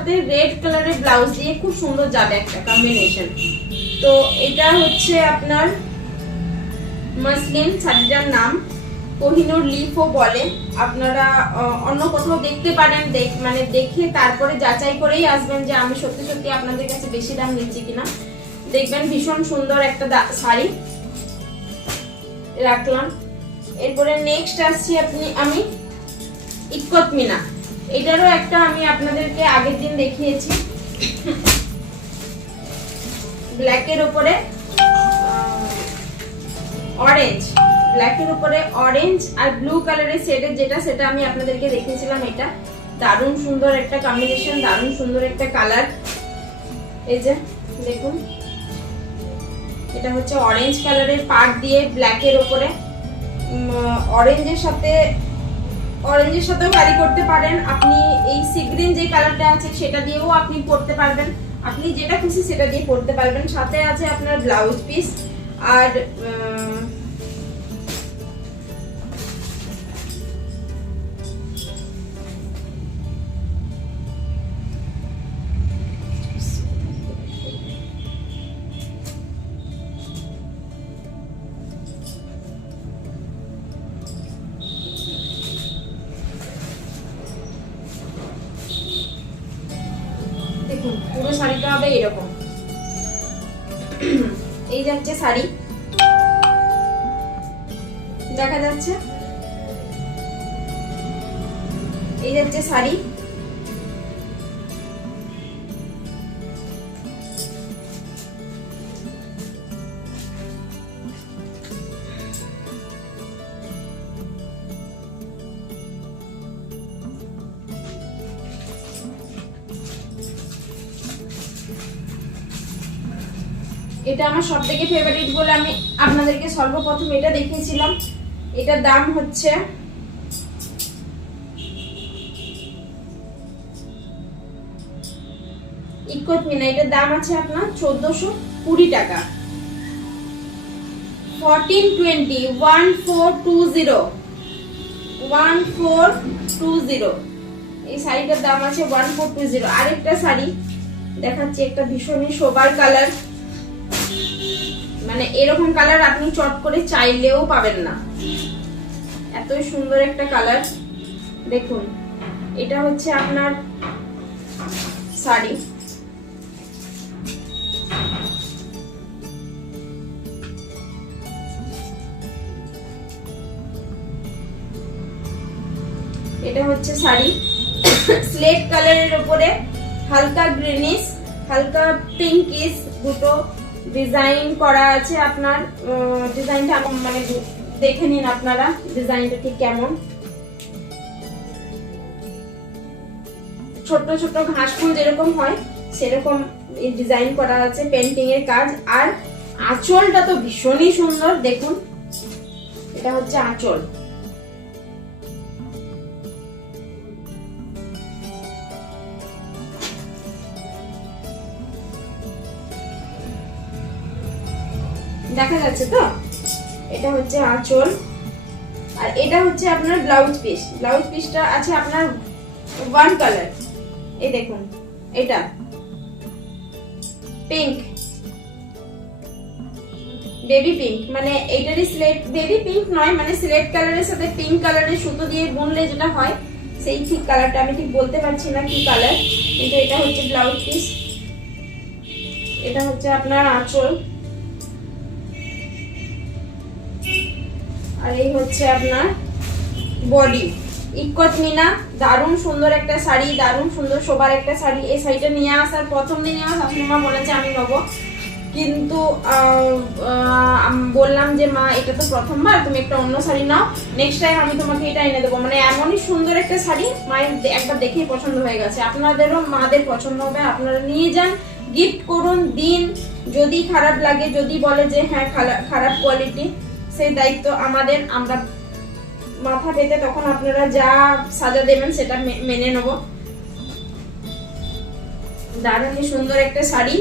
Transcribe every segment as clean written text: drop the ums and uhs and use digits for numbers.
সাথে রেড কালারের ব্লাউজ দিয়ে খুব সুন্দর যাবে একটা কম্বিনেশন। তো এটা হচ্ছে আপনার মাসলিন, শাড়িটার নাম কোহিনুর লিফও বলে। আপনারা অন্য কোথাও দেখতে পারেন, মানে দেখে তারপরে যাচাই করেই আসবেন যে আমি সত্যি সত্যি আপনাদের কাছে বেশি দাম নিচ্ছি কিনা। দেখবেন ভীষণ সুন্দর একটা শাড়ি রাখলাম। এরপরে নেক্সট আসছি আমি ইক্কত মিনা। এটারও একটা আমি আপনাদেরকে আগের দিন দেখিয়েছি, ব্ল্যাকের উপরে অরেঞ্জ, ব্ল্যাকের উপরে অরেঞ্জ আর ব্লু কালারের শেডের যেটা, সেটা আমি আপনাদেরকে দেখিয়েছিলাম। এটা দারুণ সুন্দর একটা কম্বিনেশন, দারুণ সুন্দর একটা কালার। এই যে দেখুন, এটা হচ্ছে অরেঞ্জ কালারের পাড় দিয়ে ব্ল্যাকের উপরে অরেঞ্জের সাথেও ক্যারি করতে পারেন আপনি। এই সি গ্রিন যে কালারটা আছে সেটা দিয়েও আপনি পরতে পারবেন, আপনি যেটা খুশি সেটা দিয়ে পরতে পারবেন। সাথে আছে আপনার ব্লাউজ পিস আর দেখুন পুরো শাড়িটা হবে এরকম। এই যাচ্ছে শাড়ি, দেখা যাচ্ছে, এই যাচ্ছে শাড়ি। এটা আমার সবথেকে ফেভারিট বলে আমি আপনাদেরকে সর্বপ্রথম এটা দেখিয়েছিলাম। এটার দাম হচ্ছে ইক্কত মিনা, এটার দাম আছে আপনার 1420 টাকা। 1420 1420 এই শাড়িটার দাম আছে 1420। আরেকটা শাড়ি দেখাচ্ছি, একটা ভীষণই সোবার কালার, মানে এরকম কালার আপনি চট করে চাইলেও পাবেন না, এতই সুন্দর একটা কালার। দেখুন এটা হচ্ছে আপনার শাড়ি, এটা হচ্ছে শাড়ি স্লেট কালারের উপরে হালকা গ্রিনিশ হালকা পিঙ্কিশ দুটো ডিজাইন করা আছে। আপনার ডিজাইনটা মানে দেখে নিন আপনারা ডিজাইনটা ঠিক কেমন। ছোট ছোট ঘাস ফুল যেরকম হয় সেরকম ডিজাইন করা আছে, পেন্টিং এর কাজ। আর আঁচলটা তো ভীষণই সুন্দর, দেখুন এটা হচ্ছে আঁচল। দেখা যাচ্ছে তো, এটা হচ্ছে আঁচল। আর এটা হচ্ছে আপনার ব্লাউজ পিস। ব্লাউজ পিসটা আছে আপনার ওয়ান কালার, এই দেখুন এটা পিঙ্ক, বেবি পিঙ্ক, মানে এইটারই স্লেট, বেবি পিঙ্ক নয়, মানে স্লেট কালারের সাথে পিঙ্ক কালারের সুতো দিয়ে বুনলে যেটা হয় সেই ঠিক কালারটা আমি ঠিক বলতে পারছি না কি কালার, কিন্তু এটা হচ্ছে ব্লাউজ পিস, এটা হচ্ছে আপনার আঁচল। আর এই হচ্ছে আপনার বডি। ইক্কত মিনা দারুণ সুন্দর একটা শাড়ি, দারুণ সুন্দর শোভার একটা শাড়ি। এই শাড়িটা নিয়ে আসার প্রথম দিনে আমার শাশুড়িমা বলেছে আমি নেবো, কিন্তু বললাম যে মা এটা তো প্রথমবার, তুমি একটা অন্য শাড়ি নাও, নেক্সট টাইম আমি তোমাকে এটা এনে দেবো। মানে এমনই সুন্দর একটা শাড়ি, মায়ের একবার দেখেই পছন্দ হয়ে গেছে। আপনাদেরও মাদের পছন্দ হবে, আপনারা নিয়ে যান, গিফট করুন, দিন। যদি খারাপ লাগে, যদি বলে যে হ্যাঁ খারাপ কোয়ালিটি, সেই দায়িত্ব আমাদের, আমরা মাথা পেতে তখন আপনারা যা সাজা দেবেন সেটা মেনে নেব। দারুণ সুন্দর একটা শাড়ি,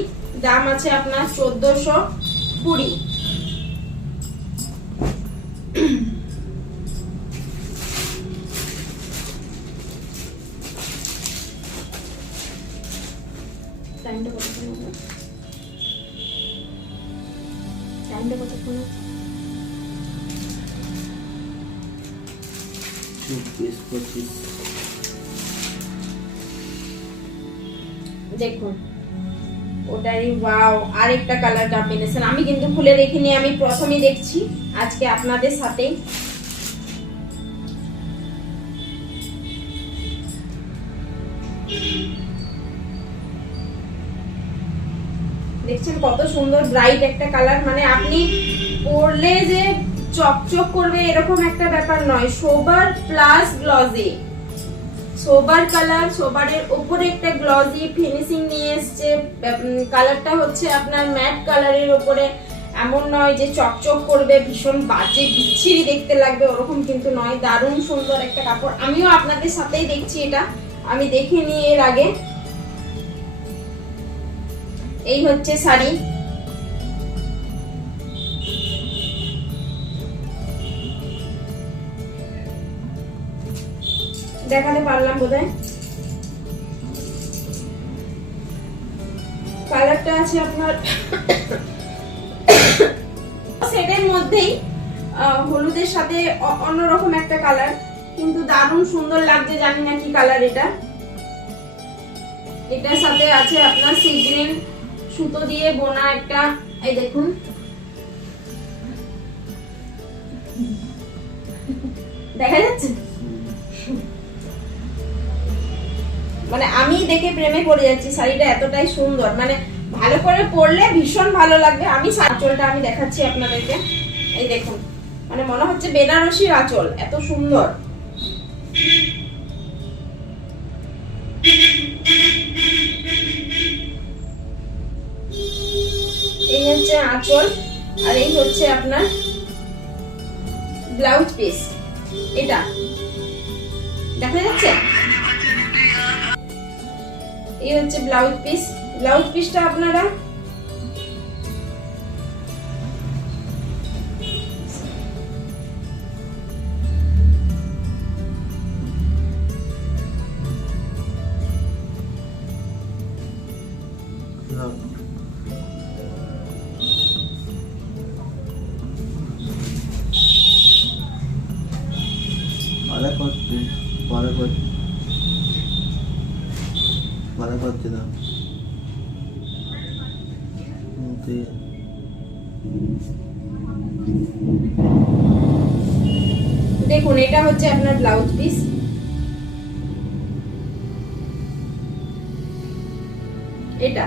দাম আছে আপনার 1420। টাইমটা কতক্ষণ হবে? টাইমটা কতক্ষণ আছে? 24-25। দেখুন ওটারই ওয়াও, আরেকটা কালার কম্বিনেশন। আমি কিন্তু খুলে দেখিনি, আমি প্রথমেই দেখছি আজকে আপনাদের সাথে। দেখছেন কত সুন্দর ব্রাইট একটা কালার, মানে আপনি পরলে যে চকচক করবে এরকম একটা ব্যাপার নয়, সোবার প্লাস গ্লজি, সোবার কালার, সোবারের উপরে একটা গ্লজি ফিনিশিং নিয়ে এসছে। কালারটা হচ্ছে আপনার ম্যাট কালারের উপরে, এমন নয় যে চকচক করবে ভীষণ বাজে বিচ্ছিরি দেখতে লাগবে, ওরকম কিন্তু নয়। দারুণ সুন্দর একটা কাপড়, আমিও আপনাদের সাথেই দেখছি এটা, আমি দেখিনি এর আগে। এই হচ্ছে শাড়ি, দেখাতে পারলাম বোধহয়। কালারটা আছে আপনার সেটের মধ্যেই, হলুদের সাথে অন্যরকম একটা কালার, কিন্তু দারুণ সুন্দর লাগছে। জানি না কি কালার এটা। এটার সাথে আছে আপনার সি গ্রিন সুতো দিয়ে বোনা একটা, এই দেখুন দেখা যাচ্ছে, মানে আমি দেখে প্রেমে পড়ে যাচ্ছি। শাড়িটা এতটাই সুন্দর, মানে ভালো করে পরলে ভীষণ ভালো লাগবে। আমি আঁচলটা আমি দেখাচ্ছি আপনাদেরকে, এই দেখুন, মানে মনে হচ্ছে বেনারসির আঁচল, এত সুন্দর। এই হচ্ছে আঁচল, আর এই হচ্ছে আপনার ব্লাউজ পিস, এটা দেখা যাচ্ছে। এই হচ্ছে ব্লাউজ পিস, ব্লাউজ পিসটা আপনারা দেখুন, এটা হচ্ছে আপনার ব্লাউজ পিস, এটা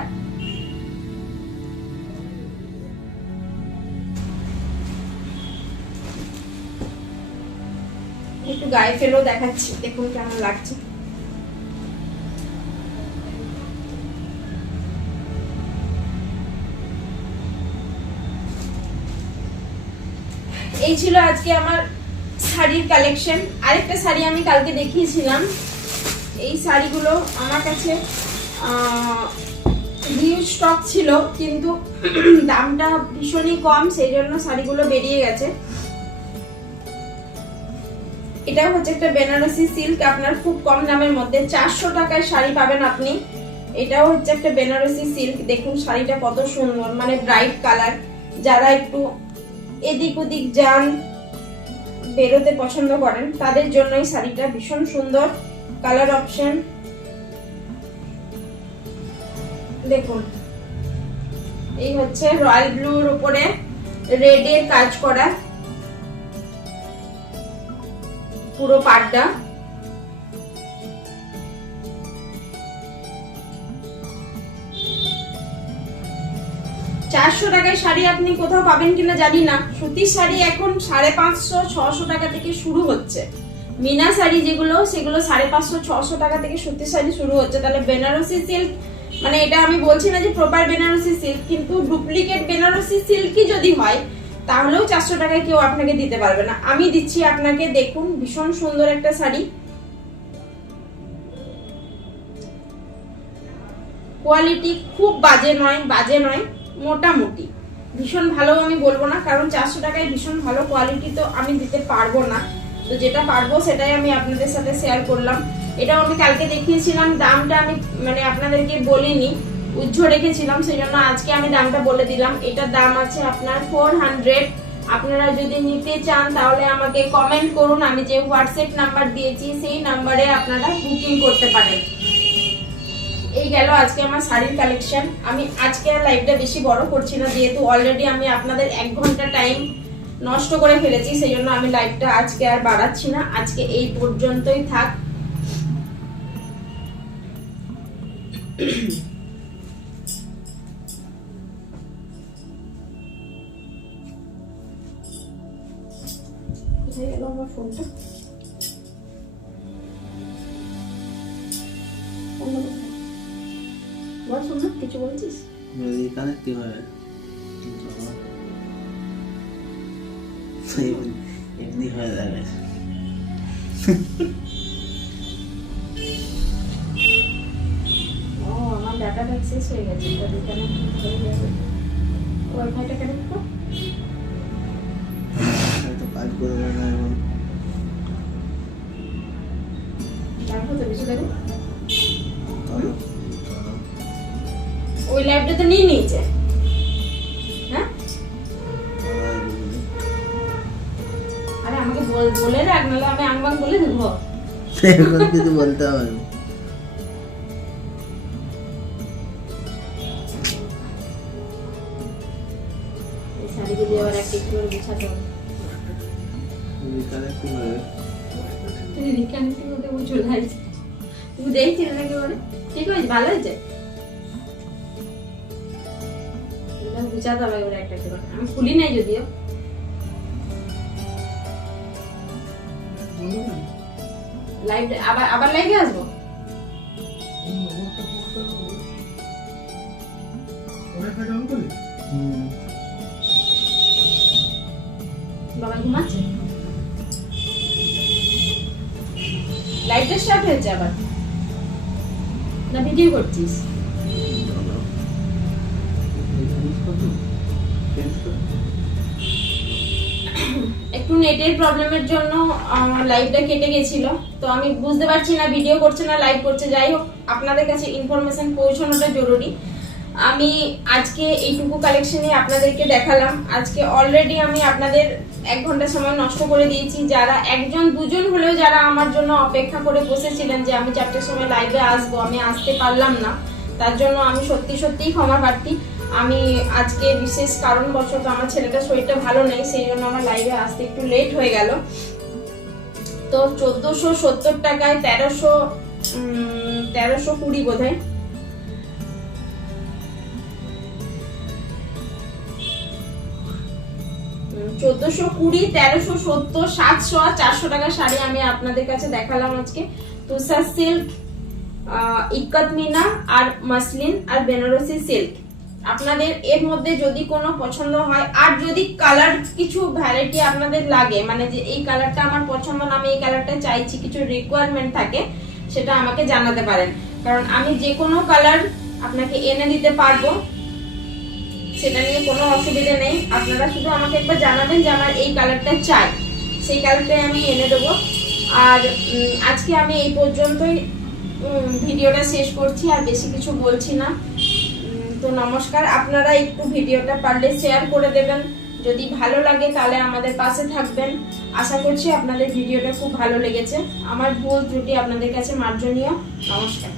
একটু গায়ে ফেলেও দেখাচ্ছি, দেখুন কেমন লাগছে। এই ছিল আজকে আমার শাড়ির কালেকশন। আরেকটা শাড়ি আমি কালকে দেখিয়েছিলাম, এই শাড়িগুলো আমার কাছে হিউজ স্টক ছিল, কিন্তু দামটা ভীষণই কম, সেই জন্য শাড়িগুলো বেরিয়ে গেছে। এটা হচ্ছে একটা বেনারসি সিল্ক, আপনার খুব কম দামের মধ্যে 400 টাকায় শাড়ি পাবেন আপনি। এটাও হচ্ছে একটা বেনারসি সিল্ক, দেখুন শাড়িটা কত সুন্দর, মানে ব্রাইট কালার। যারা একটু এদিক ওদিক যান, বেরোতে পছন্দ করেন, তাদের জন্য এই শাড়িটা ভীষণ সুন্দর কালার অপশন। দেখুন, এই হচ্ছে রয়্যাল ব্লুর উপরে রেড এর কাজ করা পুরো পাড়টা। 400 টাকায় শাড়ি আপনি কোথাও পাবেন কিনা জানি না। সুতির শাড়ি এখন 550-600 টাকা থেকে শুরু হচ্ছে। মিনা শাড়ি যেগুলো, সেগুলো 550-600 টাকা থেকে সুতির শাড়ি শুরু হচ্ছে। তাহলে বেনারসি সিল্ক, মানে এটা আমি বলছি না যে প্রপার বেনারসি সিল্ক, কিন্তু ডুপ্লিকেট বেনারসি সিল্কই যদি হয় তাহলেও 400 টাকায় কেউ আপনাকে দিতে পারবে না। আমি দিচ্ছি আপনাকে, দেখুন ভীষণ সুন্দর একটা শাড়ি, কোয়ালিটি খুব বাজে নয়, মোটামুটি ভীষণ ভালো আমি বলবো না, কারণ 400 টাকায় ভীষণ ভালো কোয়ালিটি তো আমি দিতে পারবো না। তো যেটা পারবো সেটাই আমি আপনাদের সাথে শেয়ার করলাম। এটাও আমি কালকে দেখিয়েছিলাম, দামটা আমি মানে আপনাদেরকে বলিনি, রেখেছিলাম, সেই জন্য আজকে আমি দামটা বলে দিলাম। এটার দাম আছে আপনার 400। আপনারা যদি নিতে চান তাহলে আমাকে কমেন্ট করুন, আমি যে হোয়াটসঅ্যাপ নাম্বার দিয়েছি সেই নাম্বারে আপনারা বুকিং করতে পারেন। এই গেল আজকে আমার শাড়ির কালেকশন। আমি আজকে আর লাইভটা বেশি বড় করছি না, যেহেতু অলরেডি আমি আপনাদের 1 ঘন্টা টাইম নষ্ট করে ফেলেছি, সেই জন্য আমি লাইভটা আজকে আর বাড়াচ্ছি না। আজকে এই পর্যন্তই থাক। কোথায় গেল আমার ফোনটা? বল শোন না, কিছু বলছিস? কানেক্ট হয় এমনি হয়ে যাবে। ও আমার ডাটাটা শেষ হয়ে গেছে, এটা রিকানেক্ট হয়ে যাবে। ওয়াইফাইটা কানেক্ট কর। তো কাজ করবে না এখন। দেখো তো বেশি দেখো। চলো ওই লাইভটা তো নিয়ে নিয়েছে। হ্যাঁ আরে আমাকে বলে রাখ, নাহলে আমি আংবাং বলে দেবো। এখন কিছু বলতে হবে না। এই শাড়িগুলি আবার একটা একটু করে গুছাতে হবে। কানেক্ট হবে। তুই রিকানেক্টিং হতে চলে আসছিস, তুমি দেখছিস নাকি? বলে ঠিক হয়েছে, ভালো হয়েছে। গুছাতে হবে এবার একটা করে। আমি খুলি নাই যদিও। লাইভ আবার লাইভে আসবো। বাবা ঘুমাচ্ছে, লাইভটা স্টার্ট হয়েছে আবার না ভিডিও করছিস? একটু নেটের প্রবলেমের জন্য লাইভটা কেটে গেছিল, তো আমি বুঝতে পারছি না ভিডিও করছে না লাইভ করছে। যাই হোক, আপনাদের কাছে ইনফরমেশন পৌঁছানোটা জরুরি। আমি আজকে এইটুকু কালেকশনে আপনাদেরকে দেখালাম। আজকে অলরেডি আমি আপনাদের 1 ঘন্টা সময় নষ্ট করে দিয়েছি। যারা 1 2জন হলেও যারা আমার জন্য অপেক্ষা করে বসেছিলেন যে আমি 4টার সময় লাইভে আসবো, আমি আসতে পারলাম না, তার জন্য আমি সত্যিই ক্ষমা প্রার্থী। আমি আজকে বিশেষ কারণবশত আমার ছেলেটার শরীরটা ভালো নেই, সেই জন্য আমার লাইভে আসতে একটু লেট হয়ে গেল। তো 1470 টাকায় 1320 বোধহয়, 1420, 1370, 700 আর 400 টাকার শাড়ি আমি আপনাদের কাছে দেখালাম আজকে। তুষার সিল্ক, ইক্কত মিনা আর মাসলিন আর বেনারসি সিল্ক। আপনাদের এর মধ্যে যদি কোনো পছন্দ হয় আর যদি কালার কিছু ভ্যারাইটি আপনাদের লাগে, মানে যে এই কালারটা আমার পছন্দ না, আমি এই কালারটা চাইছি, কিছু রিকোয়ারমেন্ট থাকে, সেটা আমাকে জানাতে পারেন। কারণ আমি যে কোনো কালার আপনাকে এনে দিতে পারবো, সেটা নিয়ে কোনো অসুবিধা নেই। আপনারা শুধু আমাকে একবার জানাবেন যে আমার এই কালারটা চাই, সেই কালারটাই আমি এনে দেবো। আর আজকে আমি এই পর্যন্তই ভিডিওটা শেষ করছি, আর বেশি কিছু বলছি না। তো নমস্কার। আপনারা একটু ভিডিওটা পারলে শেয়ার করে দেবেন, যদি ভালো লাগে তাহলে আমাদের পাশে থাকবেন। আশা করছি আপনাদের ভিডিওটা খুব ভালো লেগেছে। আমার ভুল ত্রুটি আপনাদের কাছে মার্জনীয়। নমস্কার।